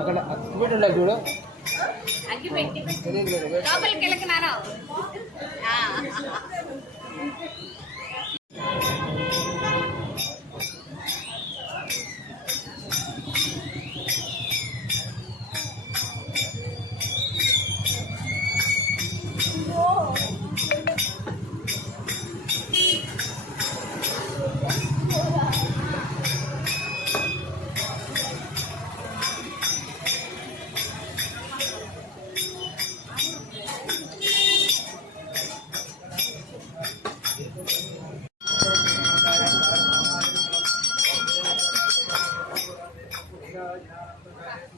అక్కడ చూపెట్టి ఉండాలి చూడు. అగ్గి పెట్టి తెలియదు లేదు, వెయిట్. లోపలికి వెళ్ళకున్నాను జై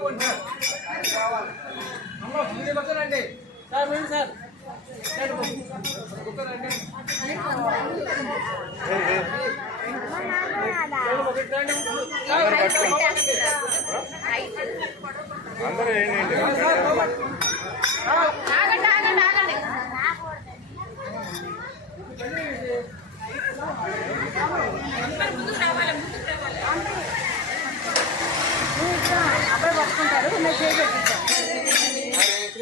శ్రీరామ్ సార్ సార్ ఆగండి.